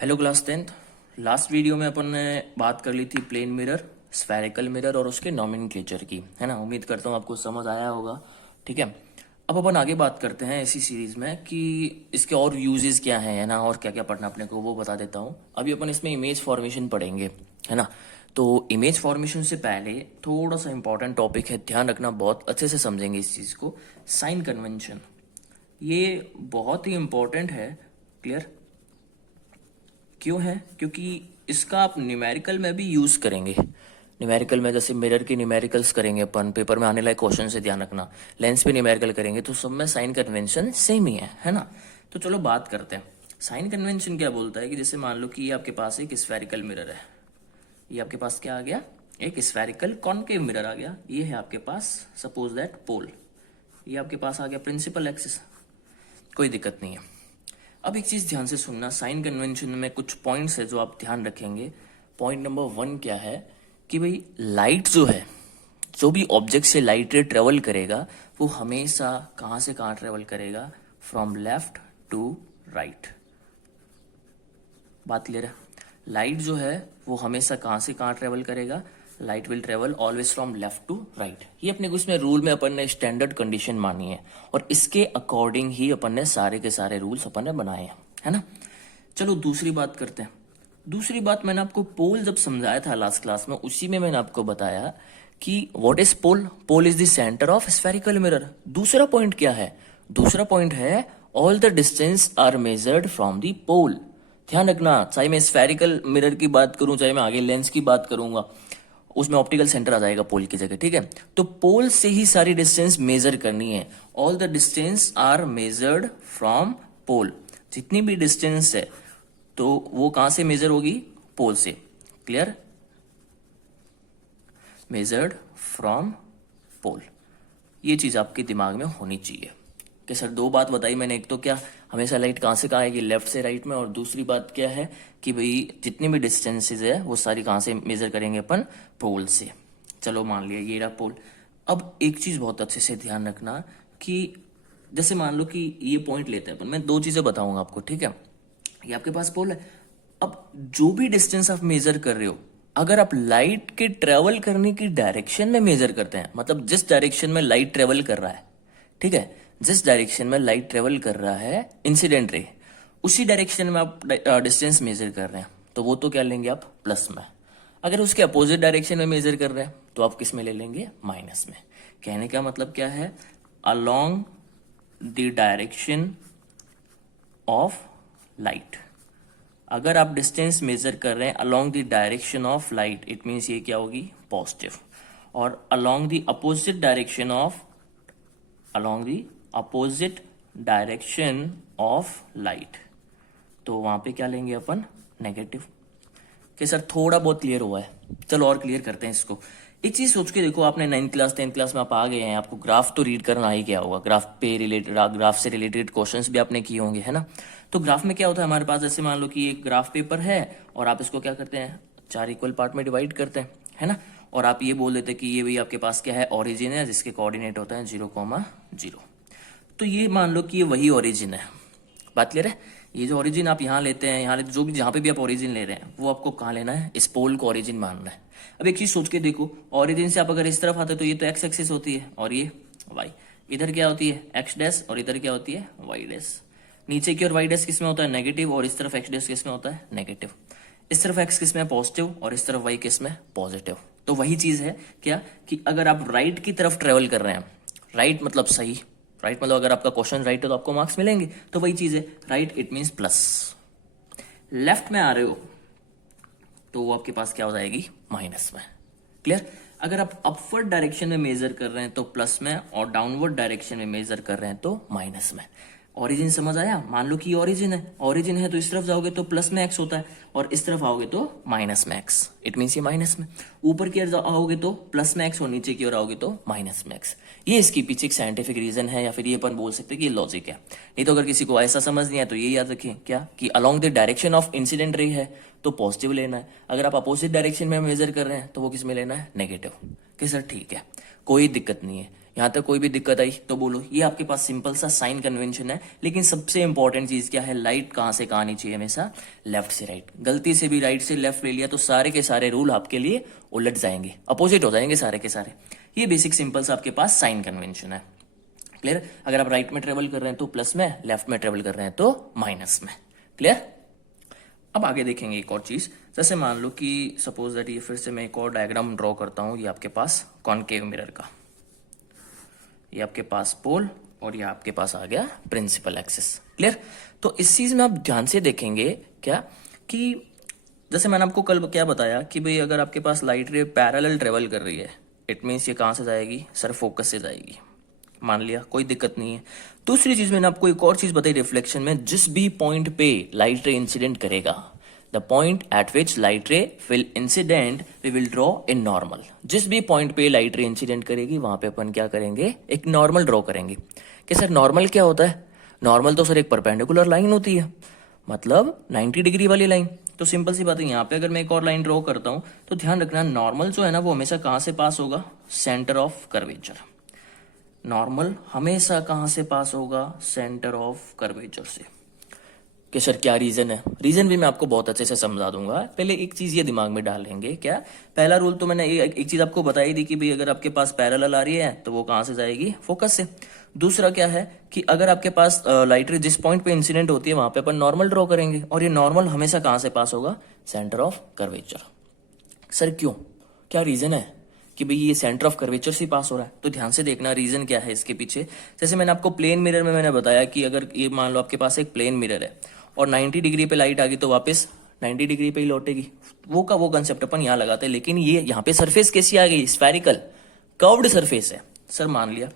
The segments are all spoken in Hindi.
Hello class 10th। Last video में अपन ने बात कर ली थी प्लेन मिरर, स्फेरिकल मिरर और उसके नॉमेनक्लेचर की, है ना। उम्मीद करता हूँ आपको समझ आया होगा। ठीक है, अब अपन आगे बात करते हैं इसी सीरीज में कि इसके और यूजेस क्या हैं, है ना, और क्या क्या पढ़ना अपने को वो बता देता हूँ। अभी अपन इसमें इमेज फॉर्मेशन पढ़ेंगे, है ना। तो इमेज फॉर्मेशन से पहले थोड़ा सा इंपॉर्टेंट टॉपिक है, ध्यान रखना, बहुत अच्छे से समझेंगे इस चीज़ को। साइन कन्वेंशन, ये बहुत ही इंपॉर्टेंट है। क्लियर? क्यों है? क्योंकि इसका आप न्यूमेरिकल में भी यूज करेंगे। न्यूमेरिकल में जैसे मिरर के न्यूमेरिकल्स करेंगे अपन, पेपर में आने लायक क्वेश्चन से ध्यान रखना। लेंस पे न्यूमेरिकल करेंगे, तो सब में साइन कन्वेंशन सेम ही है ना। तो चलो बात करते हैं। साइन कन्वेंशन क्या बोलता है कि जैसे मान लो कि ये आपके पास एक स्फेरिकल मिरर है। ये आपके पास क्या आ गया? एक स्फेरिकल कॉनकेव मिरर आ गया। ये है आपके पास सपोज दैट पोल। ये आपके पास आ गया प्रिंसिपल एक्सिस। कोई दिक्कत नहीं है। अब एक चीज ध्यान से सुनना, साइन कन्वेंशन में कुछ पॉइंट्स है जो आप ध्यान रखेंगे। पॉइंट नंबर 1 क्या है कि भाई लाइट जो है, जो भी ऑब्जेक्ट से लाइट रे ट्रेवल करेगा वो हमेशा कहां से कहां ट्रेवल करेगा? From left to right. बात क्लियर है? लाइट जो है वो हमेशा कहां से कहां ट्रेवल करेगा? Light will travel always from left to right. ये अपने को इसमें रूल में अपन ने स्टैंडर्ड कंडीशन मानी है और इसके अकॉर्डिंग ही अपन ने सारे के सारे रूल्स अपन ने बनाए हैं, है ना। चलो दूसरी बात करते हैं। दूसरी बात, मैंने आपको पोल जब समझाया था लास्ट क्लास में, उसी में मैंने आपको बताया कि what is pole. Pole is the centre of spherical mirror. दूसरा पॉइंट क्या है? दूसरा पॉइंट है all the distance are measured from the pole. ध्यान रखना, चाहे मैं स्फेरिकल मिरर की बात करूं, चाहे मैं आगे लेंस की बात करूंगा, उसमें ऑप्टिकल सेंटर आ जाएगा पोल की जगह। ठीक है, तो पोल से ही सारी डिस्टेंस मेजर करनी है। All the distance are measured from pole. जितनी भी डिस्टेंस है तो वो कहां से मेजर होगी? पोल से। क्लियर? मेजर्ड फ्रॉम पोल, ये चीज आपके दिमाग में होनी चाहिए कि सर दो बात बताई मैंने। एक तो क्या, हमेशा लाइट कहां से कहां आएगी? लेफ्ट से राइट में। और दूसरी बात क्या है कि भाई जितनी भी डिस्टेंसेज है वो सारी कहां से मेजर करेंगे अपन? पोल से। चलो मान लिया ये रहा पोल। अब एक चीज बहुत अच्छे से ध्यान रखना कि जैसे मान लो कि ये पॉइंट लेते हैं अपन, मैं दो चीजें बताऊंगा आपको। ठीक है, ये आपके पास पोल है। अब जो भी डिस्टेंस आप मेजर कर रहे हो, अगर आप लाइट के ट्रेवल करने की डायरेक्शन में मेजर करते हैं, मतलब जिस डायरेक्शन में लाइट ट्रेवल कर रहा है, ठीक है, जिस डायरेक्शन में लाइट ट्रेवल कर रहा है इंसिडेंट रे, उसी डायरेक्शन में आप डिस्टेंस मेजर कर रहे हैं, तो वो तो क्या लेंगे आप? प्लस में। अगर उसके अपोजिट डायरेक्शन में मेजर कर रहे हैं तो आप किस में ले लेंगे? माइनस में। कहने का मतलब क्या है? Along the direction of light. अगर आप डिस्टेंस मेजर कर रहे हैं along the direction of light, it means ये क्या होगी? पॉजिटिव। और along the opposite direction of, along the opposite direction of light, तो वहां पे क्या लेंगे अपन? नेगेटिव। कि सर थोड़ा बहुत क्लियर हुआ है, चलो और क्लियर करते हैं इसको। एक चीज सोच के देखो, आपने 9th क्लास 10th क्लास में आप आ गए हैं, आपको ग्राफ तो रीड करना ही क्या होगा। ग्राफ पे रिलेटेड, ग्राफ से रिलेटेड क्वेश्चंस भी आपने किए होंगे, है ना। तो ग्राफ में क्या होता है हमारे पास? जैसे मान लो कि एक ग्राफ पेपर है और आप इसको क्या करते हैं? 4 इक्वल पार्ट में डिवाइड करते हैं, है ना। और आप ये बोल देते हैं कि ये भी आपके पास क्या है? ओरिजिन है, जिसके कोऑर्डिनेट होता है 0,0। तो ये मान लो कि ये वही ओरिजिन है। बात क्लियर है? ये जो ओरिजिन आप यहाँ लेते हैं, यहाँ लेते, जो भी जहाँ पे भी आप ओरिजिन ले रहे हैं, वो आपको कहाँ लेना है? इस पोल को ओरिजिन मानना है। अब एक चीज सोच के देखो, ओरिजिन से आप अगर इस तरफ आते तो ये तो एक्स एक्सिस होती है और ये वाई। इधर क्या होती है? एक्स डैश, और इधर क्या होती है? Y dash. नीचे की ओर वाई डैश किस में होता है? नेगेटिव, और इस तरफ एक्स डैश किस में होता है? नेगेटिव। इस तरफ एक्स किस में? पॉजिटिव, और इस तरफ वाई किस में? पॉजिटिव। तो वही चीज है क्या कि अगर आप राइट की तरफ ट्रेवल कर रहे हैं, राइट मतलब सही, राइट मतलब अगर आपका क्वेश्चन राइट है तो आपको मार्क्स मिलेंगे, तो वही चीज है। Right it means plus. Left में आ रहे हो तो वो आपके पास क्या हो जाएगी? माइनस में। क्लियर? अगर आप अपवर्ड डायरेक्शन में मेजर कर रहे हैं तो प्लस में, और डाउनवर्ड डायरेक्शन में मेजर कर रहे हैं तो माइनस में। ओरिजिन समझ आया? मान लो कि ओरिजिन है, ओरिजिन है तो इस तरफ जाओगे तो प्लस में एक्स होता है, और इस तरफ आओगे तो माइनस में एक्स। इट मीन्स ये माइनस में। ऊपर की ओर आओगे तो प्लस में एक्स, और नीचे की ओर आओगे तो माइनस में एक्स। ये इसकी पीछे एक साइंटिफिक रीजन है, या फिर ये अपन बोल सकते हैं कि ये लॉजिक है। नहीं तो अगर किसी को ऐसा समझ नहीं है तो ये याद रखें क्या कि along the direction of incident ray है तो पॉजिटिव लेना है। अगर आप अपोजिट डायरेक्शन में मेजर कर रहे हैं तो वो किस में लेना है? नेगेटिव। कि सर ठीक है, कोई दिक्कत नहीं है। यहाँ तक कोई भी दिक्कत आई तो बोलो। ये आपके पास सिंपल सा साइन कन्वेंशन है, लेकिन सबसे इंपॉर्टेंट चीज क्या है, लाइट कहाँ से कहाँ आनी चाहिए, हमेशा लेफ्ट से राइट। गलती से भी राइट से लेफ्ट ले लिया तो सारे के सारे रूल आपके लिए उलट जाएंगे, अपोजिट हो जाएंगे सारे के सारे। ये बेसिक सिंपल सा आपके पास साइन कन्वेंशन है। क्लियर? अगर आप राइट में ट्रेवल कर रहे हैं तो प्लस में, लेफ्ट में ट्रेवल कर रहे हैं तो माइनस में। क्लियर? अब आगे देखेंगे एक और चीज। जैसे मान लो कि सपोज दैट ये फिर से मैं एक और डायग्राम ड्रॉ करता हूँ। ये आपके पास कॉनकेव मिरर का, ये आपके पास पोल और ये आपके पास आ गया प्रिंसिपल एक्सिस। क्लियर? तो इस चीज में आप ध्यान से देखेंगे क्या कि जैसे मैंने आपको कल क्या बताया कि भाई अगर आपके पास लाइट रे पैरेलल ट्रेवल कर रही है, इट मीन्स ये कहाँ से जाएगी सर, फोकस से जाएगी। मान लिया, कोई दिक्कत नहीं है। दूसरी चीज मैंने आपको एक और चीज बताई रिफ्लेक्शन में, जिस भी पॉइंट पे लाइट रे इंसिडेंट करेगा, the point at which light ray will incident we will draw in normal. जिस भी पॉइंट पे लाइट रे इंसिडेंट करेगी वहां पे अपन क्या करेंगे, एक नॉर्मल ड्रॉ करेंगे। कि सर नॉर्मल क्या होता है? नॉर्मल तो सर एक परपेंडिकुलर लाइन होती है, मतलब 90 डिग्री वाली लाइन। तो सिंपल सी बात है, यहाँ पे अगर मैं एक और लाइन ड्रॉ करता हूं तो ध्यान रखना नॉर्मल जो है ना वो हमेशा कहां से पास होगा, सेंटर ऑफ कर्वेचर। नॉर्मल हमेशा कहां से पास होगा, सेंटर ऑफ कर्वेचर से। कि सर क्या रीजन है? रीजन भी मैं आपको बहुत अच्छे से समझा दूंगा। पहले एक चीज ये दिमाग में डाल लेंगे, क्या पहला रूल तो मैंने एक चीज आपको बताई थी कि भाई अगर आपके पास पैरेलल आ रही है तो वो कहां से जाएगी, फोकस से। दूसरा क्या है कि अगर आपके पास लाइट रे जिस पॉइंट पे इंसिडेंट होती है वहां पे अपन नॉर्मल ड्रॉ करेंगे, और ये नॉर्मल हमेशा कहां से पास होगा, सेंटर ऑफ कर्वेचर। सर क्यों, क्या रीजन है कि भाई ये सेंटर ऑफ कर्वेचर से पास हो रहा है? तो ध्यान से देखना रीजन क्या है इसके पीछे। जैसे मैंने आपको प्लेन मिरर में मैंने बताया कि अगर ये मान लो आपके पास एक प्लेन मिरर है और 90 डिग्री पे लाइट आ गई तो वापस 90 डिग्री पे ही लौटेगी, वो का वो कंसेप्ट अपन यहाँ लगाते हैं। लेकिन ये यहाँ पे सरफेस कैसी आ गई, स्फेरिकल कर्व्ड सरफेस है सर, मान लिया।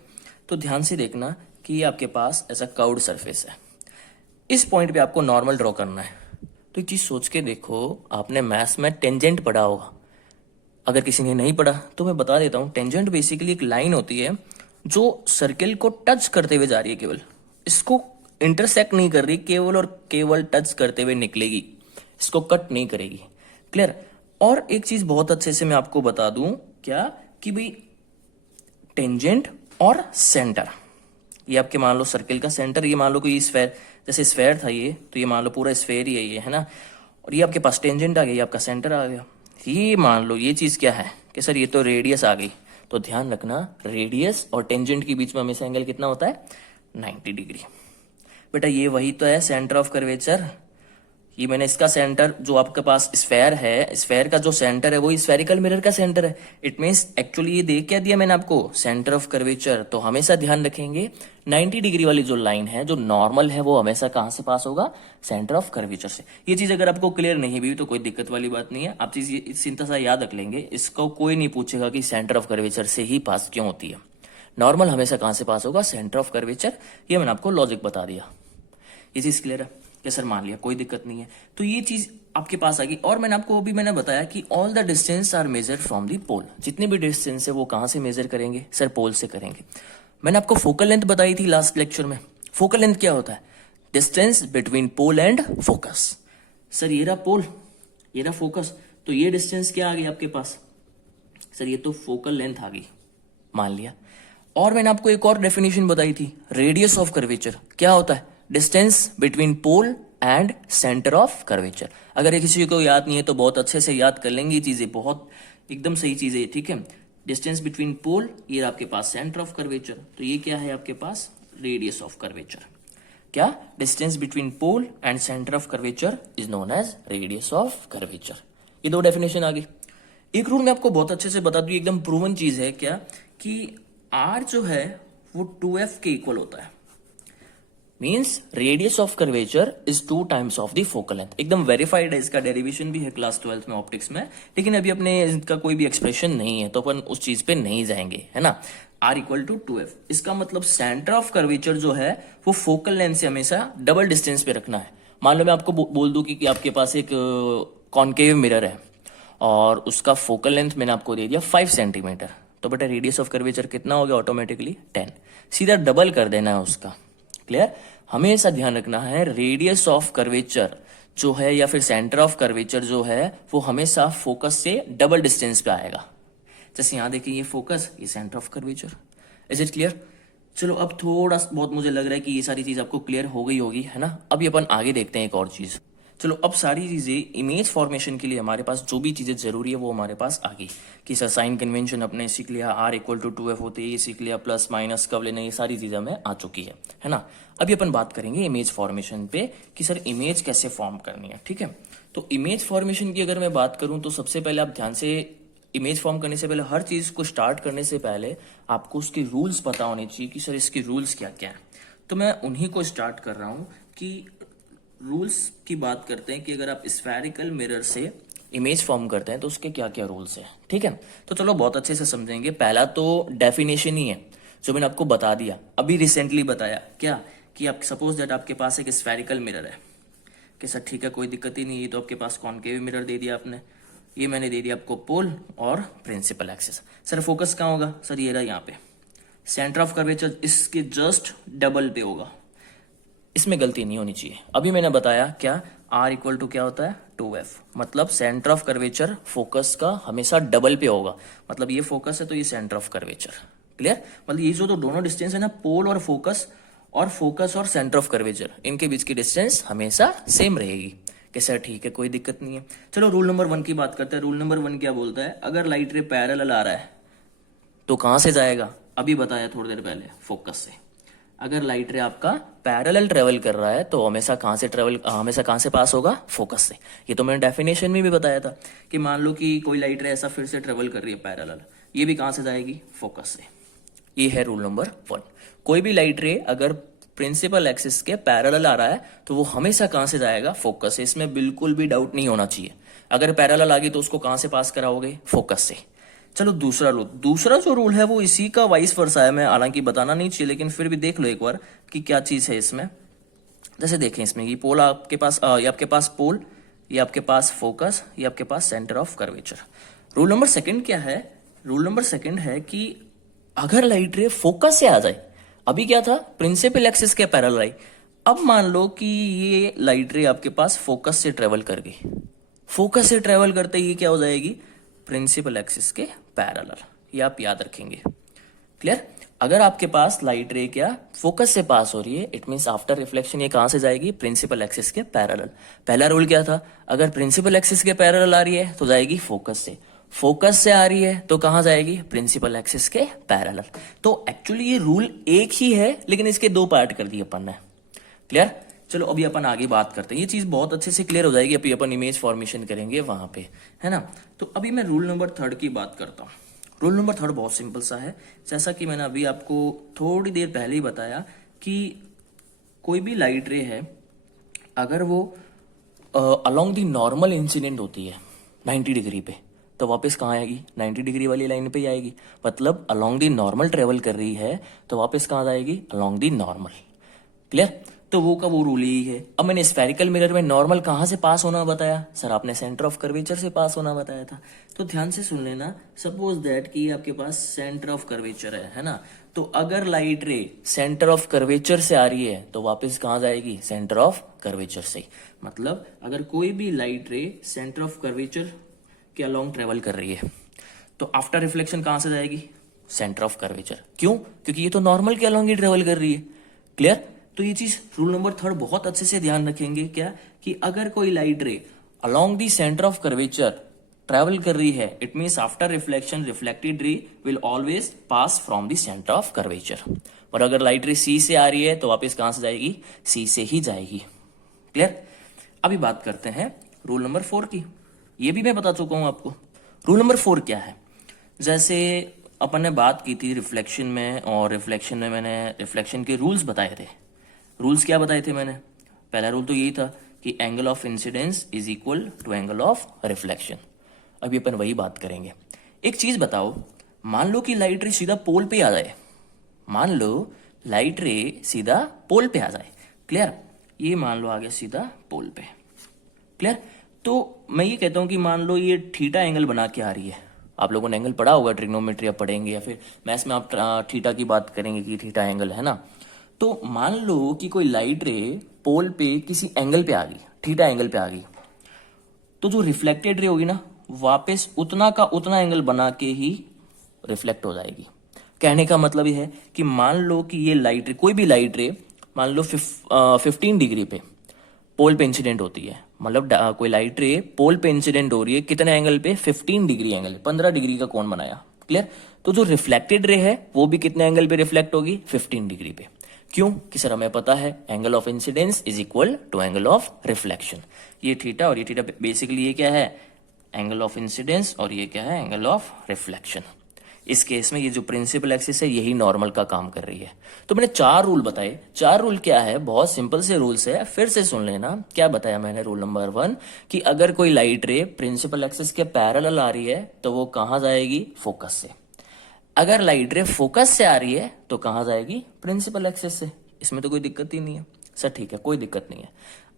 तो ध्यान से देखना कि ये आपके पास ऐसा कर्व्ड सरफेस है, इस पॉइंट पे आपको नॉर्मल ड्रॉ करना है। तो एक चीज सोच के देखो, आपने मैथ्स में टेंजेंट पढ़ा होगा, अगर किसी ने नहीं पढ़ा तो मैं बता देता हूँ। टेंजेंट बेसिकली एक लाइन होती है जो सर्किल को टच करते हुए जा रही है, केवल इसको इंटरसेक्ट नहीं कर रही, केवल और केवल टच करते हुए निकलेगी, इसको कट नहीं करेगी। क्लियर? और एक चीज बहुत अच्छे से मैं आपको बता दूं, क्या कि भाई टेंजेंट और सेंटर, ये आपके मान लो सर्किल का सेंटर, ये मान लो कोई स्फेयर, जैसे स्फेयर था ये, तो ये मान लो पूरा स्फेयर ही है ना, और ये आपके पास टेंजेंट आ गया, ये आपका सेंटर आ गया। ये मान लो ये चीज क्या है कि सर ये तो रेडियस आ गई, तो ध्यान रखना रेडियस और टेंजेंट के बीच में हमेशा एंगल कितना होता है, 90 डिग्री। बेटा ये वही तो है सेंटर ऑफ कर्वेचर। ये मैंने इसका सेंटर जो आपके पास स्फेयर है, स्फेयर का जो सेंटर है वही स्फेरिकल मिरर का सेंटर है। इट मीन्स एक्चुअली ये देख क्या दिया मैंने आपको, सेंटर ऑफ कर्वेचर। तो हमेशा ध्यान रखेंगे 90 डिग्री वाली जो लाइन है, जो नॉर्मल है, वो हमेशा कहां से पास होगा, सेंटर ऑफ कर्वेचर से। ये चीज अगर आपको क्लियर नहीं भी तो कोई दिक्कत वाली बात नहीं है, आप चीज सिंपल सा याद रख लेंगे। इसको कोई नहीं पूछेगा कि सेंटर ऑफ कर्वेचर से ही पास क्यों होती है, नॉर्मल हमेशा कहां से पास होगा, सेंटर ऑफ कर्वेचर। ये मैंने आपको लॉजिक बता दिया। ये चीज क्लियर है कि सर मान लिया कोई दिक्कत नहीं है, तो ये चीज आपके पास आ गई। और मैंने आपको भी मैंने बताया कि all the distance are measure from the pole. जितनी भी डिस्टेंस है वो कहां से मेजर करेंगे, सर पोल से करेंगे। मैंने आपको फोकल लेंथ बताई थी लास्ट लेक्चर में। फोकल लेंथ क्या होता है, distance between pole and focus. Sir ये रहा पोल, ये रहा फोकस, तो ये डिस्टेंस क्या आ गई आपके पास, सर ये तो फोकल लेंथ आ गई, मान लिया। और मैंने आपको एक और डेफिनेशन बताई थी, रेडियस ऑफ कर्वेचर क्या होता है, distance between pole and centre of curvature. अगर ये किसी को याद नहीं है तो बहुत अच्छे से याद कर लेंगे, चीजें बहुत एकदम सही चीजें, ठीक है। डिस्टेंस बिटवीन पोल, ये आपके पास सेंटर ऑफ कर्वेचर, तो ये क्या है आपके पास, रेडियस ऑफ कर्वेचर। क्या, distance between pole and centre of curvature is known as radius of curvature. ये दो डेफिनेशन आ गई। एक रूल मैं आपको बहुत अच्छे से बता दूं, एकदम प्रूवन चीज है, क्या कि आर जो है वो 2f के इक्वल होता है। Means radius of curvature is 2 times of the focal length. एकदम वेरीफाइड है, इसका डेरिवेशन भी है क्लास 12 में ऑप्टिक्स में, लेकिन अभी अपने इसका कोई भी एक्सप्रेशन नहीं है तो अपन उस चीज पे नहीं जाएंगे, है ना। R इक्वल टू 2f, इसका मतलब सेंटर ऑफ कर्वेचर जो है वो फोकल लेंथ से हमेशा डबल डिस्टेंस पे रखना है। मान लो मैं आपको बोल दूं कि आपके पास एक कॉनकेव मिरर है और उसका फोकल लेंथ मैंने आपको दे दिया 5 सेंटीमीटर, तो बेटा रेडियस ऑफ कर्वेचर कितना हो गया ऑटोमेटिकली 10, सीधा डबल कर देना है उसका। क्लियर, हमेशा ध्यान रखना है रेडियस ऑफ कर्वेचर जो है या फिर सेंटर ऑफ कर्वेचर जो है वो हमेशा फोकस से डबल डिस्टेंस पे आएगा। जैसे यहां देखिए ये फोकस, ये centre of curvature, is it clear? चलो अब थोड़ा बहुत मुझे लग रहा है कि ये सारी चीज़ आपको क्लियर हो गई होगी, है ना? अभी अपन आगे देखते हैं एक और चीज़। चलो अब सारी चीज़ें इमेज फॉर्मेशन के लिए हमारे पास जो भी चीज़ें ज़रूरी है वो हमारे पास आ गई, कि सर साइन कन्वेंशन अपने सीख लिया, आर इक्वल टू 2f होते हैं, ये सीख लिया, प्लस माइनस कब लेना, ये सारी चीज़ें हमें आ चुकी है ना? अभी अपन बात करेंगे इमेज फॉर्मेशन पे कि सर इमेज कैसे फॉर्म करनी है, ठीक है? तो इमेज फॉर्मेशन की अगर मैं बात करूँ तो सबसे पहले आप ध्यान से, इमेज फॉर्म करने से पहले, हर चीज़ को स्टार्ट करने से पहले आपको उसके रूल्स पता होने चाहिए कि सर इसके रूल्स क्या क्या हैं। तो मैं उन्हीं को स्टार्ट कर रहा हूँ कि रूल्स की बात करते हैं कि अगर आप स्फेरिकल मिरर से इमेज फॉर्म करते हैं तो उसके क्या क्या रूल्स हैं, ठीक है? तो चलो बहुत अच्छे से समझेंगे। पहला तो डेफिनेशन ही है जो मैंने आपको बता दिया, अभी रिसेंटली बताया, क्या कि आप सपोज दैट आपके पास एक स्फेरिकल मिरर है कि सर ठीक है कोई दिक्कत ही नहीं है, तो आपके पास कॉनकेव मिरर दे दिया आपने, ये मैंने दे दिया आपको पोल और प्रिंसिपल एक्सिस। सर फोकस कहाँ होगा? सर ये रहा यहाँ पे। सेंटर ऑफ कर्वेचर इसके जस्ट डबल पे होगा, इसमें गलती नहीं होनी चाहिए। अभी मैंने बताया क्या, आर इक्वल टू क्या होता है? 2f, मतलब सेंटर ऑफ कर्वेचर फोकस का हमेशा डबल पे होगा। मतलब ये फोकस है तो ये सेंटर ऑफ कर्वेचर, क्लियर? मतलब ये जो तो दोनों डिस्टेंस है ना, पोल और फोकस और सेंटर ऑफ कर्वेचर, इनके बीच की डिस्टेंस हमेशा सेम रहेगी। कि सर ठीक है कोई दिक्कत नहीं है। चलो रूल नंबर 1 की बात करते हैं। रूल नंबर 1 क्या बोलता है? अगर लाइट रे पैरेलल आ रहा है तो कहां से जाएगा? अभी बताया थोड़ी देर पहले, फोकस से। अगर लाइट रे आपका पैरेलल ट्रेवल कर रहा है तो हमेशा कहां से पास होगा? फोकस से। ये तो मैंने डेफिनेशन में भी बताया था कि मान लो कि कोई लाइट रे ऐसा फिर से ट्रेवल कर रही है पैरेलल, ये भी कहां से जाएगी? फोकस से। ये है रूल नंबर 1। कोई भी लाइट रे अगर प्रिंसिपल एक्सिस के पैरेलल आ रहा है तो वो हमेशा कहां से जाएगा? फोकस से। इसमें बिल्कुल भी डाउट नहीं होना चाहिए। अगर पैरेलल आ गई तो उसको कहां से पास कराओगे? फोकस से। चलो दूसरा जो रूल है वो इसी का वाइस वर्सा है। मैं हालांकि बताना नहीं चाहिए लेकिन फिर भी देख लो एक बार कि क्या चीज है इसमें। जैसे देखें इसमें, ये पोल आपके पास, ये आपके पास पोल, ये आपके पास फोकस, ये आपके पास centre of curvature. Rule number 2 क्या है? रूल नंबर 2 है कि अगर लाइट रे फोकस से आ जाए, अभी क्या था? प्रिंसिपल एक्सिस के पैरेलल आई। अब मान लो कि ये लाइट रे आपके पास फोकस से ट्रेवल कर गई, फोकस से ट्रेवल करते ही क्या हो जाएगी? प्रिंसिपल एक्सिस के पैरेलल। ये आप याद रखेंगे, क्लियर? अगर आपके पास लाइट रे क्या फोकस से पास हो रही है, इट मींस आफ्टर रिफ्लेक्शन ये कहां से जाएगी? प्रिंसिपल एक्सिस के पैरेलल। पहला रूल क्या था? अगर प्रिंसिपल एक्सिस के पैरेलल आ रही है तो जाएगी फोकस से, फोकस से आ रही है तो कहां जाएगी? प्रिंसिपल एक्सिस के पैरेलल। तो एक्चुअली ये रूल एक ही है लेकिन इसके 2 पार्ट कर दिए अपन ने, क्लियर? चलो अभी अपन आगे बात करते हैं, ये चीज बहुत अच्छे से क्लियर हो जाएगी अभी अपन इमेज फॉर्मेशन करेंगे वहां पे, है ना? तो अभी मैं रूल नंबर 3 की बात करता हूँ। रूल नंबर 3 बहुत सिंपल सा है, जैसा कि मैंने अभी आपको थोड़ी देर पहले ही बताया कि कोई भी लाइट रे है, अगर वो अलोंग दी नॉर्मल इंसिडेंट होती है 90 डिग्री पे, तो वापस कहाँ आएगी? 90 डिग्री वाली लाइन पे ही आएगी। मतलब अलोंग दी नॉर्मल ट्रेवल कर रही है तो वापस कहाँ जाएगी? Along the normal, clear? तो वो रूल ही है। अब मैंने स्फेरिकल मिरर में नॉर्मल कहाँ से पास होना बताया? सर आपने सेंटर ऑफ कर्वेचर से पास होना बताया था। तो ध्यान से सुन लेना, सपोज दैट कि आपके पास सेंटर ऑफ कर्वेचर है ना? तो अगर लाइट रे सेंटर ऑफ कर्वेचर से आ रही है तो वापस कहाँ जाएगी? सेंटर ऑफ कर्वेचर से। मतलब अगर कोई भी लाइट रे सेंटर ऑफ कर्वेचर के अलोंग ट्रेवल कर रही है तो आफ्टर रिफ्लेक्शन कहाँ से जाएगी? Centre of curvature. क्यों? क्योंकि ये तो नॉर्मल के अलोंग ही ट्रेवल कर रही है, क्लियर? तो ये चीज रूल नंबर 3 बहुत अच्छे से ध्यान रखेंगे, क्या कि अगर कोई लाइट रे along the centre of curvature travel कर रही है, it means after reflection reflected ray will always pass from the centre of curvature. और अगर लाइट रे सी से आ रही है तो वापस कहां से जाएगी? सी से ही जाएगी, क्लियर? अभी बात करते हैं रूल नंबर 4 की। ये भी मैं बता चुका हूं आपको। रूल नंबर 4 क्या है? जैसे अपन ने बात की थी रिफ्लेक्शन में, और रिफ्लेक्शन में मैंने रिफ्लेक्शन के रूल्स बताए थे। रूल्स क्या बताए थे मैंने? पहला रूल तो यही था कि angle of incidence is equal to angle of reflection. अभी अपन वही बात करेंगे। एक चीज बताओ, मान लो कि लाइट रे सीधा पोल पे आ जाए, मान लो लाइट रे सीधा पोल पे आ जाए, क्लियर? ये मान लो आ गया सीधा पोल पे, क्लियर? तो मैं ये कहता हूं कि मान लो ये थीटा एंगल बना के आ रही है। आप लोगों ने एंगल पढ़ा होगा, ट्रिग्नोमेट्री आप पढ़ेंगे या फिर मैथ्स में आप थीटा की बात करेंगे कि थीटा एंगल है ना। तो मान लो कि कोई लाइट रे पोल पे किसी एंगल पे आ गई, थीटा एंगल पे आ गई, तो जो रिफ्लेक्टेड रे होगी ना, वापस उतना का उतना एंगल बना के ही रिफ्लेक्ट हो जाएगी। कहने का मतलब ये है कि मान लो कि ये लाइट रे, कोई भी लाइट रे मान लो 15 डिग्री पे पोल पे इंसिडेंट होती है, मतलब कोई लाइट रे पोल पे इंसिडेंट हो रही है कितने एंगल पे, 15 डिग्री एंगल, 15 डिग्री का कोण बनाया, क्लियर। तो जो रिफ्लेक्टेड रे है वो भी कितने एंगल पे रिफ्लेक्ट होगी, 15 डिग्री पे। क्यों कि सर हमें पता है angle of incidence is equal to angle of reflection. ये थीटा और ये थीटा बेसिकली ये क्या है, एंगल ऑफ इंसिडेंस, और ये क्या है, एंगल ऑफ रिफ्लेक्शन। इस केस में ये जो प्रिंसिपल एक्सिस है यही नॉर्मल का काम कर रही है। तो मैंने 4 रूल बताए। 4 रूल क्या है, बहुत सिंपल से रूल्स है, फिर से सुन लेना। क्या बताया मैंने, रूल नंबर 1 कि अगर कोई लाइट रे प्रिंसिपल एक्सिस के पैरेलल आ रही है तो वो कहाँ जाएगी, फोकस से। अगर लाइट रे फोकस से आ रही है तो कहाँ जाएगी, प्रिंसिपल एक्सिस से। इसमें तो कोई दिक्कत ही नहीं है सर, ठीक है, कोई दिक्कत नहीं है।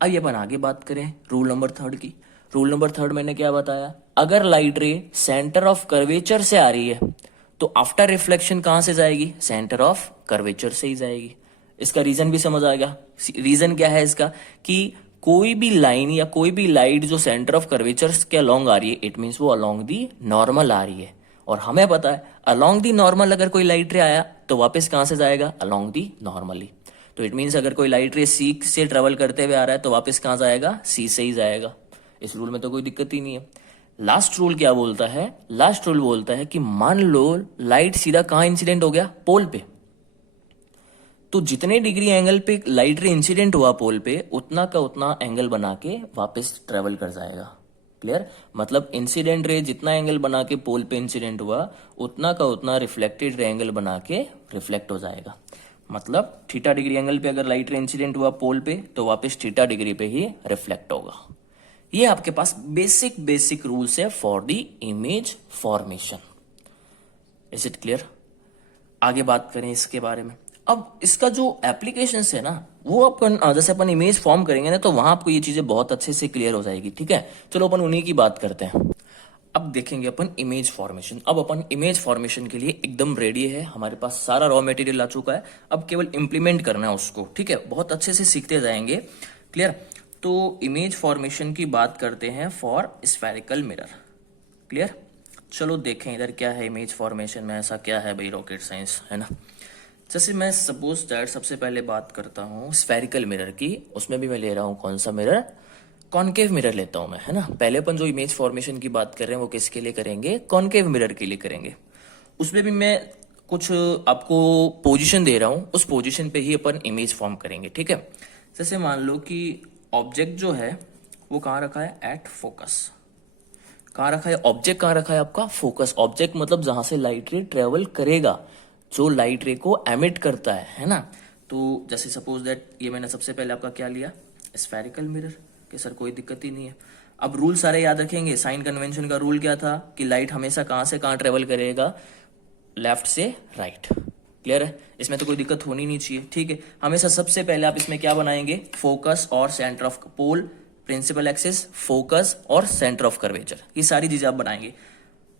अब ये अपन आगे बात करें रूल नंबर 3 की। रूल नंबर 3 मैंने क्या बताया, अगर लाइट रे सेंटर ऑफ कर्वेचर से आ रही है तो आफ्टर रिफ्लेक्शन कहां से जाएगी, सेंटर ऑफ कर्वेचर से ही जाएगी। इसका रीजन भी समझ आएगा। रीजन क्या है इसका, कि कोई भी लाइन या कोई भी लाइट जो सेंटर ऑफ कर्वेचर के अलोंग आ रही है, इट मीन्स वो अलोंग दी नॉर्मल आ रही है। और हमें पता है अलोंग दी नॉर्मल अगर कोई लाइट रे आया तो वापस कहां से जाएगा, अलोंग दी नॉर्मली। तो इट मीन्स अगर कोई लाइट रे सी से ट्रेवल करते हुए आ रहा है तो वापस कहां जाएगा, सी से ही जाएगा। इस रूल में तो कोई दिक्कत ही नहीं है। लास्ट रूल क्या बोलता है, लास्ट रूल बोलता है कि मान लो लाइट सीधा कहां इंसिडेंट हो गया, पोल पे। तो जितने डिग्री एंगल पे लाइट रे इंसिडेंट हुआ पोल पे, उतना का उतना एंगल बना के वापस ट्रेवल कर जाएगा। क्लियर, मतलब इंसिडेंट रे जितना एंगल बना के पोल पे इंसिडेंट हुआ, उतना का उतना रिफ्लेक्टेड रे एंगल बना के रिफ्लेक्ट हो जाएगा। मतलब थीटा डिग्री एंगल पे अगर लाइट रे इंसिडेंट हुआ पोल पे तो वापस थीटा डिग्री पे ही रिफ्लेक्ट होगा। ये आपके पास बेसिक रूल्स है for the image formation. Is it clear. आगे बात करें इसके बारे में। अब इसका जो एप्लीकेशंस है ना, वो अपन जैसे अपन इमेज फॉर्म करेंगे ना तो वहां आपको ये चीजें बहुत अच्छे से क्लियर हो जाएगी, ठीक है। चलो अपन उन्हीं की बात करते हैं। अब देखेंगे अपन इमेज फॉर्मेशन। अब अपन इमेज फॉर्मेशन के लिए एकदम रेडी है, हमारे पास सारा रॉ मटेरियल आ चुका है, अब केवल इंप्लीमेंट करना है उसको, ठीक है। बहुत अच्छे से सीखते जाएंगे, क्लियर। तो इमेज फॉर्मेशन की बात करते हैं फॉर स्फेरिकल मिरर, क्लियर। चलो देखें इधर क्या है इमेज फॉर्मेशन में, ऐसा क्या है भाई, रॉकेट साइंस है ना। जैसे मैं सपोज दैट सबसे पहले बात करता हूँ स्फेरिकल मिरर की, उसमें भी मैं ले रहा हूँ कौन सा मिरर, कॉनकेव मिरर लेता हूँ मैं, है ना। पहले अपन जो इमेज फॉर्मेशन की बात कर रहे हैं वो किसके लिए करेंगे, कॉनकेव मिरर के लिए करेंगे। उसमें भी मैं कुछ आपको पोजीशन दे रहा हूँ, उस पोजीशन पे ही अपन इमेज फॉर्म करेंगे, ठीक है। जैसे मान लो कि ऑब्जेक्ट जो है वो कहाँ रखा है, एट फोकस। कहाँ रखा है ऑब्जेक्ट, कहाँ रखा है आपका, फोकस। ऑब्जेक्ट मतलब जहां से लाइट रे ट्रेवल करेगा, जो लाइट रे को एमिट करता है ना। तो जैसे सपोज दैट ये मैंने सबसे पहले आपका क्या लिया, स्फेरिकल मिरर, कि सर कोई दिक्कत ही नहीं है। अब रूल सारे याद रखेंगे। साइन कन्वेंशन का रूल क्या था कि लाइट हमेशा कहाँ से कहाँ ट्रेवल करेगा, लेफ्ट से राइट, क्लियर है। इसमें तो कोई दिक्कत होनी नहीं चाहिए, ठीक है। हमेशा सबसे पहले आप इसमें क्या बनाएंगे, फोकस और centre of pole, principal axis, focus और सेंटर ऑफ कर्वेचर, ये सारी चीजें आप बनाएंगे।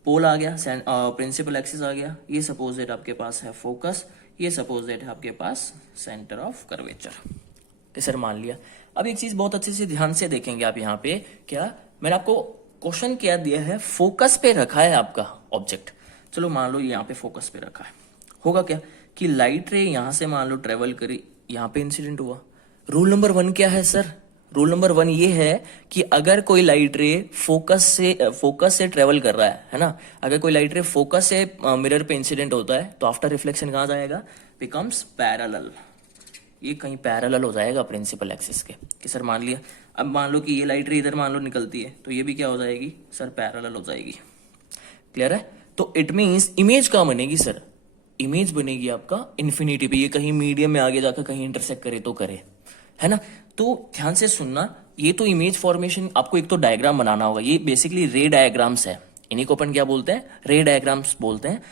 पोल आ गया, प्रिंसिपल एक्सिस आ गया, ये सपोज दैट आपके पास है फोकस, ये सपोज दैट है आपके पास सेंटर ऑफ कर्वेचर। सर मान लिया। अब एक चीज बहुत अच्छे से ध्यान से देखेंगे आप यहाँ पे, क्या मैंने आपको क्वेश्चन क्या दिया है, फोकस पे रखा है आपका ऑब्जेक्ट। चलो मान लो यहाँ पे फोकस पे रखा है, होगा क्या कि लाइट रे यहां से मान लो ट्रेवल करी, यहाँ पे इंसिडेंट हुआ। रूल नंबर 1 क्या है सर, रूल नंबर 1 ये है कि अगर कोई लाइट रे फोकस से ट्रेवल कर रहा है ना, अगर कोई लाइट रे फोकस से मिरर पे इंसिडेंट होता है तो आफ्टर रिफ्लेक्शन कहाँ जाएगा, बिकम्स पैरेलल। ये कहीं पैरेलल हो जाएगा प्रिंसिपल एक्सिस के, कि सर मान लिया, अब मान लो कि ये लाइट रे इधर मान लो निकलती है तो ये भी क्या हो जाएगी सर, पैरेलल हो जाएगी, क्लियर है। तो इट मीन्स इमेज कहाँ बनेगी सर, इमेज बनेगी आपका इन्फिनिटी पे। ये कहीं मीडियम में आगे जाकर कहीं इंटरसेक्ट करे तो करे, है ना। तो ध्यान से सुनना, ये तो इमेज फॉर्मेशन, आपको एक तो डायग्राम बनाना होगा। ये बेसिकली रे डायग्राम्स है, इन्हीं को अपन क्या बोलते हैं, रे डायग्राम्स बोलते हैं।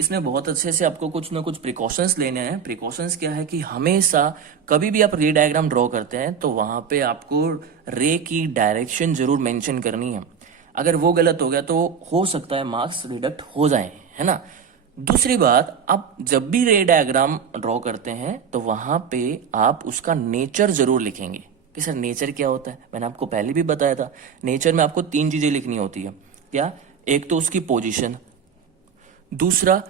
इसमें बहुत अच्छे से आपको कुछ ना कुछ प्रिकॉशंस लेने हैं। प्रिकॉशंस क्या है कि हमेशा कभी भी आप रे डायग्राम ड्रॉ करते हैं तो वहां पे आपको रे की डायरेक्शन जरूर मेंशन करनी है। अगर वो गलत हो गया तो हो सकता है मार्क्स रिडक्ट हो जाए, है ना। दूसरी बात, आप जब भी रे डायग्राम ड्रॉ करते हैं तो वहां पे आप उसका नेचर जरूर लिखेंगे कि सर नेचर क्या होता है। मैंने आपको पहले भी बताया था, नेचर में आपको 3 चीजें लिखनी होती है। क्या, एक तो उसकी पोजीशन, दूसरा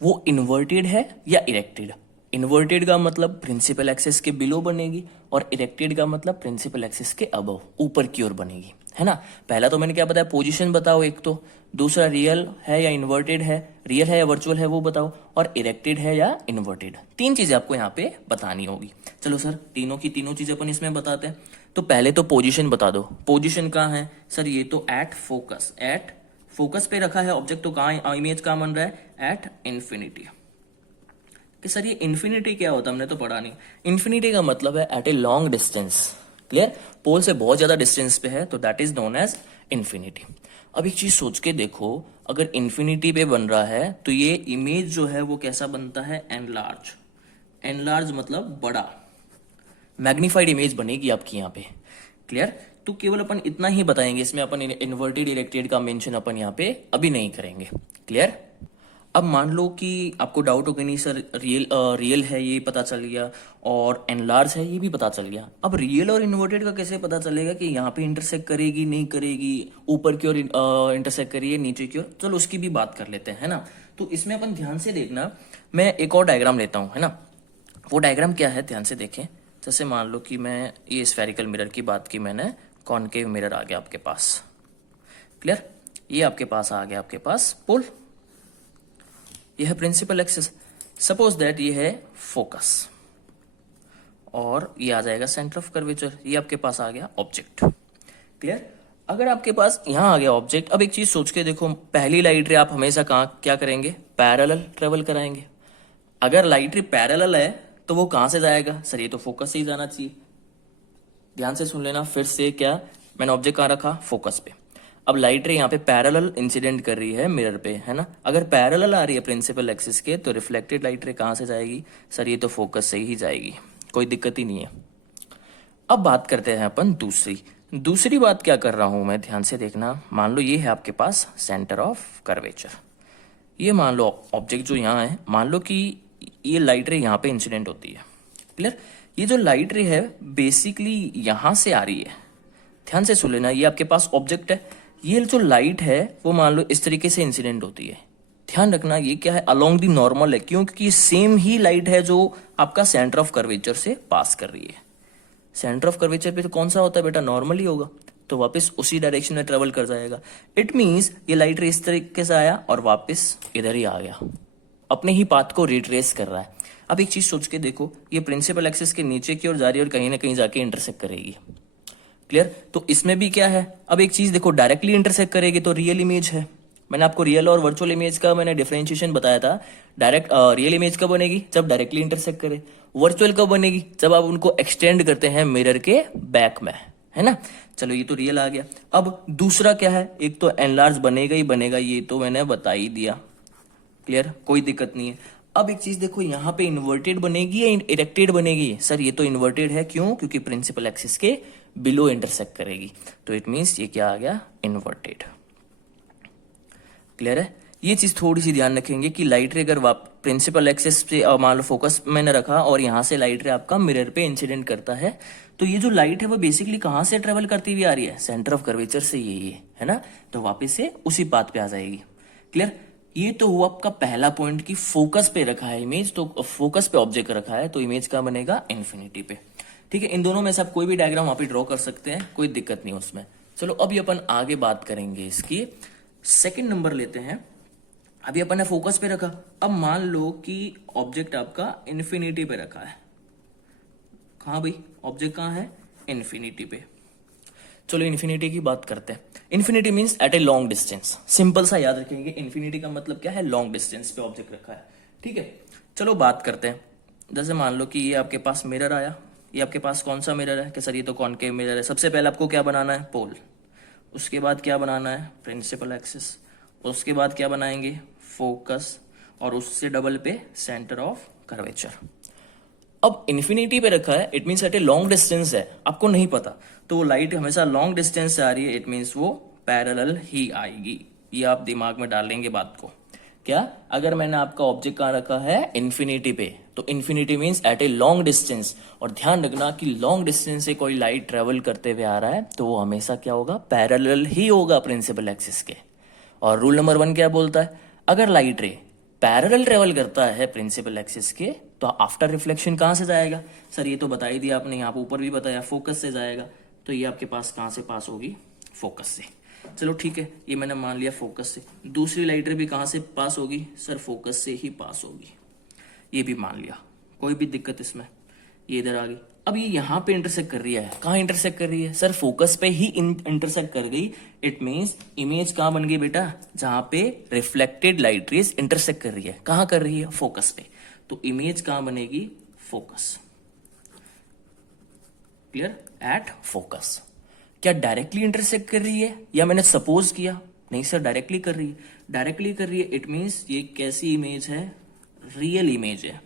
वो इन्वर्टेड है या इरेक्टेड। इन्वर्टेड का मतलब प्रिंसिपल एक्सिस के बिलो बनेगी और इरेक्टेड का मतलब प्रिंसिपल एक्सिस के अबव, ऊपर की ओर बनेगी, है ना। पहला तो मैंने क्या बताया, पोजीशन बताओ एक तो, दूसरा रियल है या इन्वर्टेड है, रियल है या वर्चुअल है वो बताओ, और इरेक्टेड है या इन्वर्टेड। तीन चीजें आपको यहाँ पे बतानी होगी। चलो सर तीनों की तीनों चीजें अपन इसमें बताते हैं। तो पहले तो पोजीशन बता दो। पोजीशन कहाँ है सर, ये तो एट फोकस पे रखा है ऑब्जेक्ट, तो कहाँ इमेज कहाँ बन रहा है, एट इन्फिनिटी। कि सर ये इन्फिनिटी क्या होता है, हमने तो पढ़ा नहीं। इन्फिनिटी का मतलब है at a long distance, clear, pole से बहुत ज्यादा डिस्टेंस पे है, तो that is known as infinity. अब एक चीज सोच के देखो, अगर इन्फिनिटी पे बन रहा है तो ये इमेज जो है वो कैसा बनता है, एनलार्ज। एनलार्ज मतलब बड़ा, मैग्नीफाइड इमेज बनेगी आपकी यहाँ पे, क्लियर। तो केवल अपन इतना ही बताएंगे इसमें, अपन इन्वर्टेड इरेक्टेड का मेंशन अपन यहाँ पे अभी नहीं करेंगे, क्लियर। अब मान लो कि आपको डाउट हो गया, नहीं सर रियल है ये पता चल गया और एनलार्ज है ये भी पता चल गया, अब रियल और इन्वर्टेड का कैसे पता चलेगा कि यहाँ पे इंटरसेक्ट करेगी नहीं करेगी, ऊपर की ओर इंटरसेक्ट करिए नीचे की ओर, चलो उसकी भी बात कर लेते हैं, है ना। तो इसमें अपन ध्यान से देखना, मैं एक और डायग्राम लेता हूँ, है ना। वो डायग्राम क्या है ध्यान से देखें। जैसे मान लो कि मैं ये स्फेरिकल मिरर की बात की मैंने, कॉनकेव मिरर आ गया आपके पास, क्लियर। ये आपके पास आ गया, आपके पास पोल, ये है प्रिंसिपल एक्सिस। सपोज दैट ये है फोकस और ये आ जाएगा सेंटर ऑफ कर्वेचर, ये आपके पास आ गया ऑब्जेक्ट, क्लियर। अगर आपके पास यहाँ आ गया ऑब्जेक्ट, अब एक चीज सोच के देखो, पहली लाइट रे आप हमेशा कहाँ क्या करेंगे, पैरेलल ट्रेवल कराएंगे। अगर लाइट रे पैरेलल है तो वो कहाँ से जाएगा सर, ये तो फोकस से ही जाना चाहिए। ध्यान से सुन लेना फिर से, क्या मैंने ऑब्जेक्ट कहाँ रखा, फोकस पे। अब लाइट रे यहाँ पे पैरेलल इंसिडेंट कर रही है मिरर पे, है ना। अगर पैरेलल आ रही है प्रिंसिपल एक्सिस के, तो रिफ्लेक्टेड लाइट रे कहाँ से जाएगी सर, ये तो फोकस से ही जाएगी, कोई दिक्कत ही नहीं है। अब बात करते हैं अपन दूसरी बात क्या कर रहा हूं मैं, ध्यान से देखना। मान लो ये है आपके पास सेंटर ऑफ कर्वेचर, ये मान लो ऑब्जेक्ट जो यहाँ है, मान लो कि ये लाइट रे यहाँ पे इंसिडेंट होती है, क्लियर। ये जो लाइट रे है बेसिकली यहाँ से आ रही है, ध्यान से सुन लेना। ये आपके पास ऑब्जेक्ट है, ये जो लाइट है वो मान लो इस तरीके से इंसिडेंट होती है। ध्यान रखना ये क्या है, अलोंग दी नॉर्मल है, क्यों, क्योंकि ये सेम ही लाइट है जो आपका सेंटर ऑफ कर्वेचर से पास कर रही है। सेंटर ऑफ कर्वेचर पे तो कौन सा होता है बेटा, नॉर्मल ही होगा, तो वापस उसी डायरेक्शन में ट्रेवल कर जाएगा। इट मीन्स ये लाइट रे इस तरीके से आया और वापस इधर ही आ गया, अपने ही पाथ को रिट्रेस कर रहा है। अब एक चीज सोच के देखो, ये प्रिंसिपल एक्सिस के नीचे की ओर जा रही है और कहीं ना कहीं जाके इंटरसेक्ट करेगी, क्लियर। तो इसमें भी क्या है, अब एक चीज देखो, डायरेक्टली इंटरसेक्ट करेगी तो रियल इमेज है। मैंने आपको रियल और वर्चुअल इमेज का मैंने डिफरेंशिएशन बताया था। डायरेक्ट रियल इमेज कब बनेगी, जब डायरेक्टली इंटरसेक्ट करे। वर्चुअल कब बनेगी, जब आप उनको एक्सटेंड करते हैं मिरर के बैक में, है ना। चलो ये तो रियल आ गया। अब दूसरा क्या है, एक तो एनलार्ज बनेगा ही बनेगा, ये तो मैंने बता ही दिया, क्लियर, कोई दिक्कत नहीं है। अब एक चीज देखो, यहाँ पे इन्वर्टेड बनेगी या इरेक्टेड बनेगी सर, ये तो इन्वर्टेड है, क्यों, क्योंकि प्रिंसिपल एक्सिस के बिलो इंटरसेक्ट करेगी, तो इट मीन्स ये क्या आ गया, इन्वर्टेड, क्लियर है। ये चीज थोड़ी सी ध्यान रखेंगे कि लाइट रे अगर प्रिंसिपल एक्सिस पे मान लो फोकस मैंने रखा और यहाँ से लाइट रे आपका मिरर पे इंसिडेंट करता है, तो ये जो लाइट है वो बेसिकली कहाँ से ट्रेवल करती हुई आ रही है, सेंटर ऑफ कर्वेचर से, ये है ना, तो वापस से उसी पाथ पे आ जाएगी, क्लियर। ये तो हुआ आपका पहला पॉइंट कि फोकस पे रखा है इमेज, तो फोकस पे ऑब्जेक्ट रखा है तो इमेज का बनेगा इन्फिनिटी पे, ठीक है। इन दोनों में से आप कोई भी डायग्राम वहां पे ड्रॉ कर सकते हैं, कोई दिक्कत नहीं उसमें। चलो अभी अपन आगे बात करेंगे इसकी, सेकंड नंबर लेते हैं। अभी अपन ने फोकस पे रखा, अब मान लो कि ऑब्जेक्ट आपका इन्फिनिटी पे रखा है। कहाँ भाई, ऑब्जेक्ट कहाँ है, इन्फिनिटी पे। चलो इन्फिनिटी की बात करते हैं। Infinity means at a long distance, simple सा याद रखेंगे, इन्फिनिटी का मतलब क्या है, लॉन्ग डिस्टेंस पे ऑब्जेक्ट रखा है, ठीक है। चलो बात करते हैं, जैसे मान लो कि ये आपके पास मिरर आया, ये आपके पास कौन सा मिरर है कि सर ये तो कॉनकेव मिरर है। सबसे पहले आपको क्या बनाना है, पोल, उसके बाद क्या बनाना है, प्रिंसिपल एक्सिस, उसके बाद क्या बनाएंगे, फोकस, और उससे डबल पे सेंटर ऑफ कर्वेचर। अब इन्फिनिटी पे रखा है, it means at a long distance है, आपको नहीं पता, तो वो लाइट हमेशा लॉन्ग डिस्टेंस से आ रही है, इट मीन्स वो पैरेलल ही आएगी। ये आप दिमाग में डाल लेंगे बात को। क्या, अगर मैंने आपका ऑब्जेक्ट कहाँ रखा है, इन्फिनिटी पे, तो infinity means at a long distance. और ध्यान रखना कि लॉन्ग डिस्टेंस से कोई लाइट ट्रेवल करते हुए आ रहा है तो वो हमेशा क्या होगा, पैरेलल ही होगा प्रिंसिपल एक्सिस के। और रूल नंबर 1 क्या बोलता है, अगर लाइट रे पैरेलल ट्रेवल करता है प्रिंसिपल एक्सिस के, तो आफ्टर रिफ्लेक्शन कहाँ से जाएगा? सर ये तो बता ही दिया आपने, यहाँ पर ऊपर भी बताया फोकस से जाएगा, तो ये आपके पास कहाँ से पास होगी? फोकस से। चलो ठीक है, ये मैंने मान लिया फोकस से। दूसरी लाइट रे भी कहाँ से पास होगी? सर फोकस से ही पास होगी, ये भी मान लिया, कोई भी दिक्कत इसमें? ये इधर आ गई। अब ये यहाँ पे इंटरसेक्ट कर रही है, कहाँ इंटरसेक्ट कर रही है? सर फोकस पे ही इंटरसेक्ट कर गई। इट मींस इमेज कहाँ बन गई बेटा? जहां पे रिफ्लेक्टेड लाइट रेज इंटरसेक्ट कर रही है। कहाँ कर रही है? फोकस पे। तो इमेज कहाँ बनेगी? फोकस। क्लियर? At focus. क्या डायरेक्टली इंटरसेक्ट कर रही है या मैंने सपोज किया? नहीं सर, डायरेक्टली कर रही है। डायरेक्टली कर रही है, इट मींस ये कैसी इमेज है? रियल इमेज है।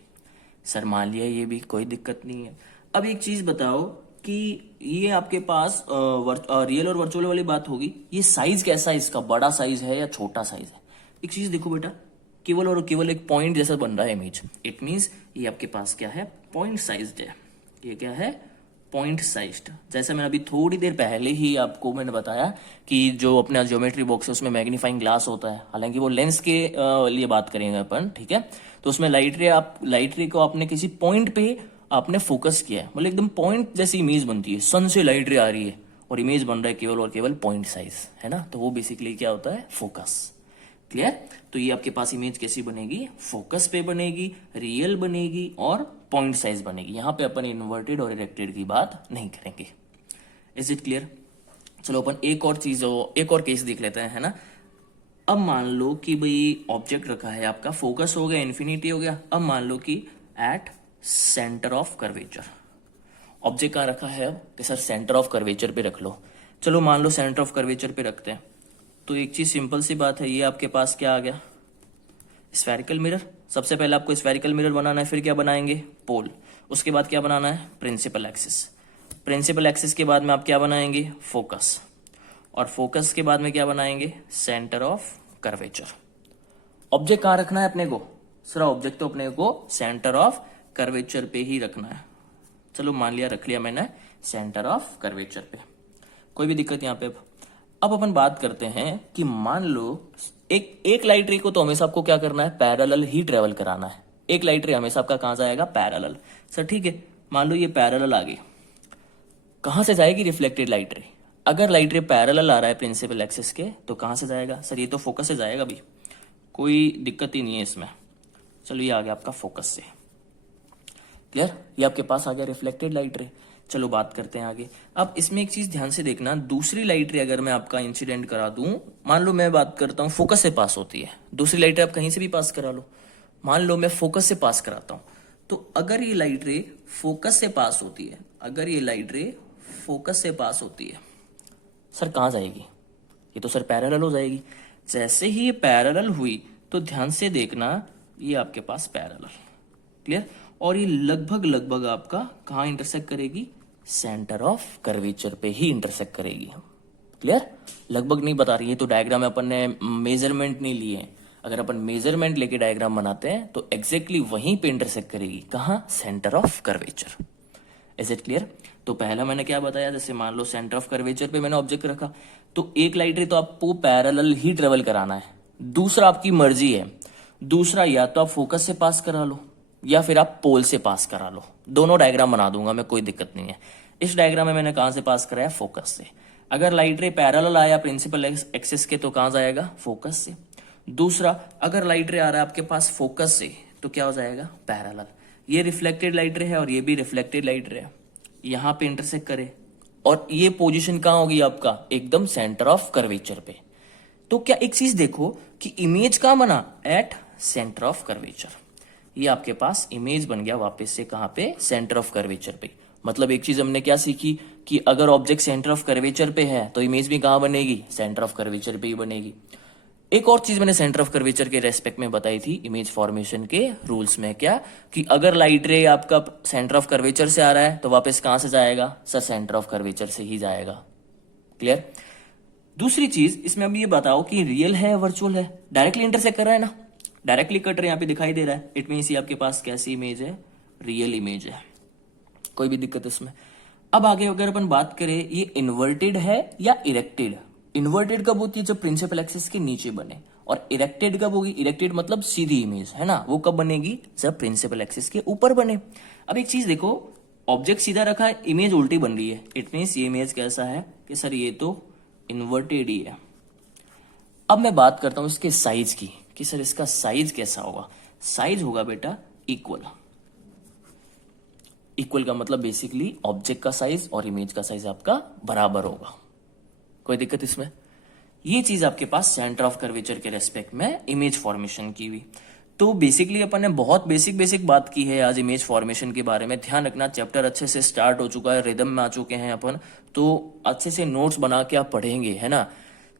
सर मान लिया, ये भी कोई दिक्कत नहीं है। अब एक चीज बताओ कि ये आपके पास रियल और वर्चुअल वाली बात होगी, ये साइज कैसा है इसका? बड़ा साइज है या छोटा साइज है? एक चीज देखो बेटा, केवल और केवल एक पॉइंट जैसा बन रहा है इमेज। इट मींस ये आपके पास क्या है? पॉइंट साइज्ड है। ये क्या है? Point sized. जैसे मैंने अभी थोड़ी देर पहले ही आपको मैंने बताया कि जो अपना ज्योमेट्री बॉक्स है उसमें मैग्नीफाइंग ग्लास होता है, हालांकि वो लेंस के लिए बात करेंगे अपन, ठीक है? तो उसमें लाइट रे को आपने किसी पॉइंट पे आपने फोकस किया है, मतलब एकदम पॉइंट जैसी इमेज बनती है। सन से लाइट रे आ रही है और इमेज बन रहा है केवल और केवल पॉइंट साइज, है ना? तो वो बेसिकली क्या होता है? फोकस। क्लियर? तो ये आपके पास इमेज कैसी बनेगी? फोकस पे बनेगी, रियल बनेगी और पॉइंट साइज बनेगी। यहां पे अपन इन्वर्टेड और इरेक्टेड की बात नहीं करेंगे। Is it clear? चलो अपन एक और केस देख लेते हैं, है ना? अब मान लो कि भाई ऑब्जेक्ट रखा है आपका, फोकस हो गया, इन्फिनिटी हो गया। अब मान लो कि at centre of curvature object कहाँ रखा है? अब कि सर सेंटर ऑफ कर्वेचर पे रख लो। चलो मान लो सेंटर ऑफ कर्वेचर पे रखते हैं, तो एक चीज सिंपल सी बात है, ये आपके पास क्या आ गया? Spherical mirror. सबसे पहले आपको स्फेरिकल मिरर बनाना है, फिर क्या बनाएंगे? पोल। उसके बाद क्या बनाना है? Principal axis. प्रिंसिपल एक्सिस के बाद में आप क्या बनाएंगे? फोकस। और फोकस के बाद में क्या बनाएंगे? Centre of curvature. ऑब्जेक्ट कहाँ रखना है अपने को? सर ऑब्जेक्ट तो अपने को सेंटर ऑफ कर्वेचर पे ही रखना है। चलो मान लिया, रख लिया मैंने सेंटर ऑफ कर्वेचर पे, कोई भी दिक्कत यहाँ पे। अब अपन बात करते हैं कि मान लो एक लाइट रे को तो हमेशा आपको क्या करना है? पैरेलल ही ट्रेवल कराना है। एक लाइट रे हमेशा आपका कहां जाएगा? पैरेलल। सर ठीक है, मान लो ये पैरेलल आ गई, कहां से जाएगी? रिफ्लेक्टेड लाइट रे। अगर लाइट रे पैरेलल आ रहा है प्रिंसिपल एक्सिस के, तो कहां से जाएगा? सर ये तो फोकस से जाएगा भी, कोई दिक्कत ही नहीं है इसमें। चलो ये आ गया आपका फोकस से। क्लियर? ये आपके पास आ गया रिफ्लेक्टेड लाइट रे। चलो बात करते हैं आगे। अब इसमें एक चीज ध्यान से देखना, दूसरी लाइट रे अगर मैं आपका इंसिडेंट करा दूं, मान लो मैं बात करता हूं फोकस से पास होती है, दूसरी लाइट रे आप कहीं से भी पास करा लो। मान लो मैं फोकस से पास कराता हूं, तो अगर ये लाइट रे फोकस से पास होती है, अगर ये लाइट रे फोकस से पास होती है, सर कहां जाएगी? ये तो सर पैरेलल हो जाएगी। जैसे ही ये पैरेलल हुई तो ध्यान से देखना, ये आपके पास पैरेलल। क्लियर? और ये लगभग लगभग आपका कहाँ इंटरसेक्ट करेगी? सेंटर ऑफ कर्वेचर पे ही इंटरसेक्ट करेगी। क्लियर? लगभग नहीं बता रही है, तो डायग्राम अपन ने मेजरमेंट नहीं लिए हैं। अगर अपन मेजरमेंट लेके डायग्राम बनाते हैं तो एग्जैक्टली वहीं पे इंटरसेक्ट करेगी। कहाँ? Centre of curvature. Is it clear? तो पहला मैंने क्या बताया, जैसे मान लो सेंटर ऑफ कर्वेचर पे मैंने ऑब्जेक्ट रखा, तो एक लाइट रे तो आपको पैरेलल ही ट्रेवल कराना है। दूसरा आपकी मर्जी है, दूसरा या तो आप फोकस से पास करा लो या फिर आप पोल से पास करा लो। दोनों डायग्राम बना दूंगा मैं, कोई दिक्कत नहीं है। इस डायग्राम में मैंने कहां से पास कराया? फोकस से। अगर लाइट रे पैरेलल आया प्रिंसिपल एक्सिस के, तो कहां जाएगा? फोकस से। दूसरा, अगर लाइट रे आ रहा है आपके पास फोकस से, तो क्या हो जाएगा? पैरेलल। ये रिफ्लेक्टेड लाइट रे है और ये भी रिफ्लेक्टेड लाइट रे है, यहां पे इंटरसेक्ट करे, और ये पोजीशन कहां होगी आपका? एकदम सेंटर ऑफ कर्वेचर पे। तो क्या एक चीज देखो कि इमेज कहां बना? At centre of curvature. ये आपके पास इमेज बन गया वापस से, कहां पे? सेंटर ऑफ कर्वेचर पे। मतलब एक चीज हमने क्या सीखी कि अगर ऑब्जेक्ट सेंटर ऑफ कर्वेचर पे है तो इमेज भी कहां बनेगी? सेंटर ऑफ कर्वेचर पे ही बनेगी। एक और चीज मैंने सेंटर ऑफ कर्वेचर के रेस्पेक्ट में बताई थी इमेज फॉर्मेशन के रूल्स में, क्या कि अगर लाइट रे आपका सेंटर ऑफ कर्वेचर से आ रहा है तो वापस कहां से जाएगा? सर सेंटर ऑफ कर्वेचर से ही जाएगा। क्लियर? दूसरी चीज इसमें अब ये बताओ कि रियल है वर्चुअल है? डायरेक्टली इंटरसेक्ट कर रहा है ना, डायरेक्टली कट रहे, यहाँ पे दिखाई दे रहा है। इट मीन्स ये आपके पास कैसी इमेज है? रियल इमेज है, कोई भी दिक्कत इसमें। अब आगे अगर अपन बात करें, ये इन्वर्टेड है या इरेक्टेड? इन्वर्टेड कब होती है? जब प्रिंसिपल एक्सिस के नीचे बने, और इरेक्टेड कब होगी? इरेक्टेड मतलब सीधी इमेज, है ना, वो कब बनेगी? जब प्रिंसिपल एक्सिस के ऊपर बने। अब एक चीज देखो, ऑब्जेक्ट सीधा रखा है, इमेज उल्टी बन रही है, इट मीन्स ये इमेज कैसा है कि सर ये तो इन्वर्टेड ही है। अब मैं बात करता हूं इसके साइज की कि सर इसका साइज कैसा होगा। साइज होगा बेटा इक्वल। इक्वल का मतलब बेसिकली ऑब्जेक्ट का साइज और इमेज का साइज आपका बराबर होगा। कोई दिक्कत इसमें? ये चीज आपके पास सेंटर ऑफ कर्वेचर के रेस्पेक्ट में इमेज फॉर्मेशन की हुई। तो बेसिकली अपन ने बहुत बेसिक बात की है आज इमेज फॉर्मेशन के बारे में। ध्यान रखना, चैप्टर अच्छे से स्टार्ट हो चुका है, रिदम में आ चुके हैं अपन, तो अच्छे से नोट्स बना के आप पढ़ेंगे, है ना।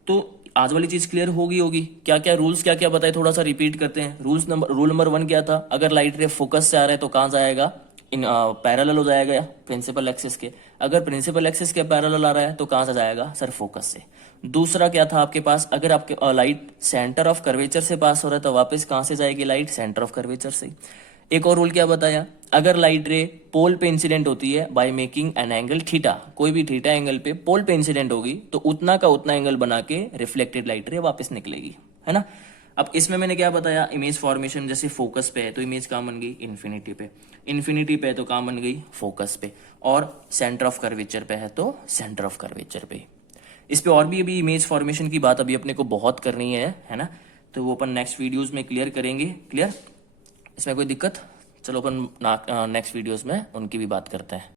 तो आज वाली चीज क्लियर होगी। क्या क्या रूल्स क्या क्या बताए, थोड़ा सा रिपीट करते हैं। रूल नंबर 1 क्या था? अगर लाइट रे फोकस से आ रहा है तो कहां से आएगा? इन पैरेलल हो जाएगा प्रिंसिपल एक्सिस के। अगर प्रिंसिपल एक्सिस के पैरेलल आ रहा है तो कहां से जाएगा? सर फोकस से। दूसरा क्या था आपके पास? अगर आपके लाइट सेंटर ऑफ कर्वेचर से पास हो रहा है तो वापस कहां से जाएगी लाइट? सेंटर ऑफ कर्वेचर से। एक और रूल क्या बताया? अगर लाइट रे पोल पे इंसिडेंट होती है by making an angle theta, कोई भी थीटा एंगल पे पोल पे इंसिडेंट होगी तो उतना का उतना एंगल बना के रिफ्लेक्टेड लाइट रे वापस निकलेगी, है ना। अब इसमें मैंने क्या बताया? इमेज फॉर्मेशन जैसे फोकस पे है तो इमेज कहां बन गई? इन्फिनिटी पे। इन्फिनिटी पे है तो कहां बन गई? फोकस पे। और सेंटर ऑफ कर्वेचर पे है तो सेंटर ऑफ कर्वेचर पे। इस पे और भी अभी इमेज फॉर्मेशन की बात अभी अपने को बहुत करनी है ना। तो वो अपन नेक्स्ट वीडियोस में क्लियर करेंगे। क्लियर? इसमें कोई दिक्कत? चलो अपन नेक्स्ट वीडियोस में उनकी भी बात करते हैं।